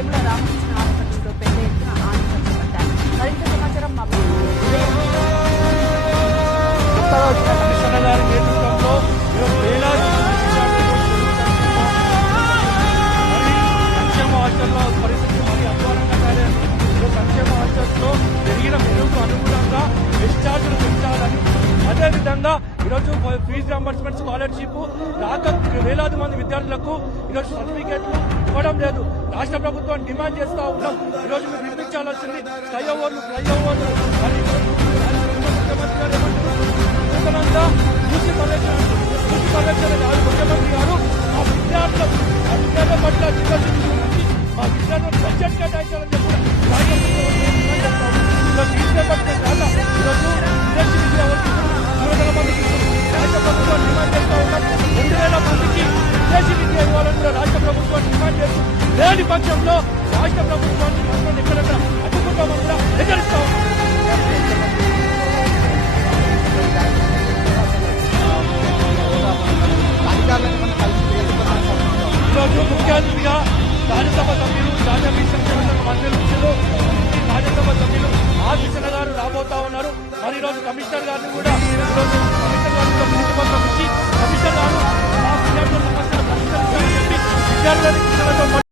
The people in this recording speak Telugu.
వేముల రామకృష్ణ హాస్పిటల్లో పెద్ద ఎత్తున ఆందోళన చేపట్టారు. మరింత సమాచారం మా కమిషనర్ గారి నేతృత్వంలో వేలాది సంక్షేమ హాస్టల్లో పరిస్థితి మరీ అధ్వానంగా తయారైంది. సంక్షేమ హాస్టల్స్లో పెరిగిన మెరుగుకు అనుగుణంగా డిశ్చార్జీలు పెంచాలని, అదేవిధంగా ఈరోజు ఫీజు రియంబర్స్మెంట్ స్కాలర్షిప్ రాక వేలాది మంది విద్యార్థులకు ఈరోజు సర్టిఫికేట్లు ఇవ్వడం లేదు. రాష్ట్ర ప్రభుత్వం డిమాండ్ చేస్తూ ఉన్నాం. ఈరోజు మీరు నిర్మించాల్సింది ఫ్లైఓవర్లు మరి ముఖ్యమంత్రి గారు ఏమంటారు? నూతనంగా మూసి పర్యవేక్షణ కాదు. ముఖ్యమంత్రి గారు మా విద్యార్థుల పట్ల చిత్తశుద్ధి చూపించి మా విద్యార్థులను బడ్జెట్ కేటాయించాలని చెప్పి ఫీజు రియంబర్స్మెంట్ కాక ఈరోజు విదేశీ విద్య 300 మందికి రాష్ట్ర ప్రభుత్వం డిమాండ్ చేస్తూ ఉన్నాం. 2000 మందికి విదేశీ విద్య ఇవ్వాలని కూడా రాష్ట్ర ప్రభుత్వం డిమాండ్ చేస్తూ లేని పక్షంలో రాష్ట్ర ప్రభుత్వాన్ని మనం ఎక్కడైనా అడ్డుకుంటామని కూడా హెచ్చరిస్తా ఉన్నాం. ఈరోజు ముఖ్య అతిథిగా రాజ్యసభ సభ్యులు జాతీయ సంక్షేమ సంఘ మంత్రులు రాజ్యసభ సభ్యులు కృష్ణ గారు రాబోతా ఉన్నారు. మరి ఈరోజు కమిషనర్ గారిని కూడా కమిషనర్ గారితో వినతిపత్రం ఇచ్చి కమిషనర్ గారు విద్యార్థుల సమస్యలు పరిష్కరించాలని చెప్పి విద్యార్థులని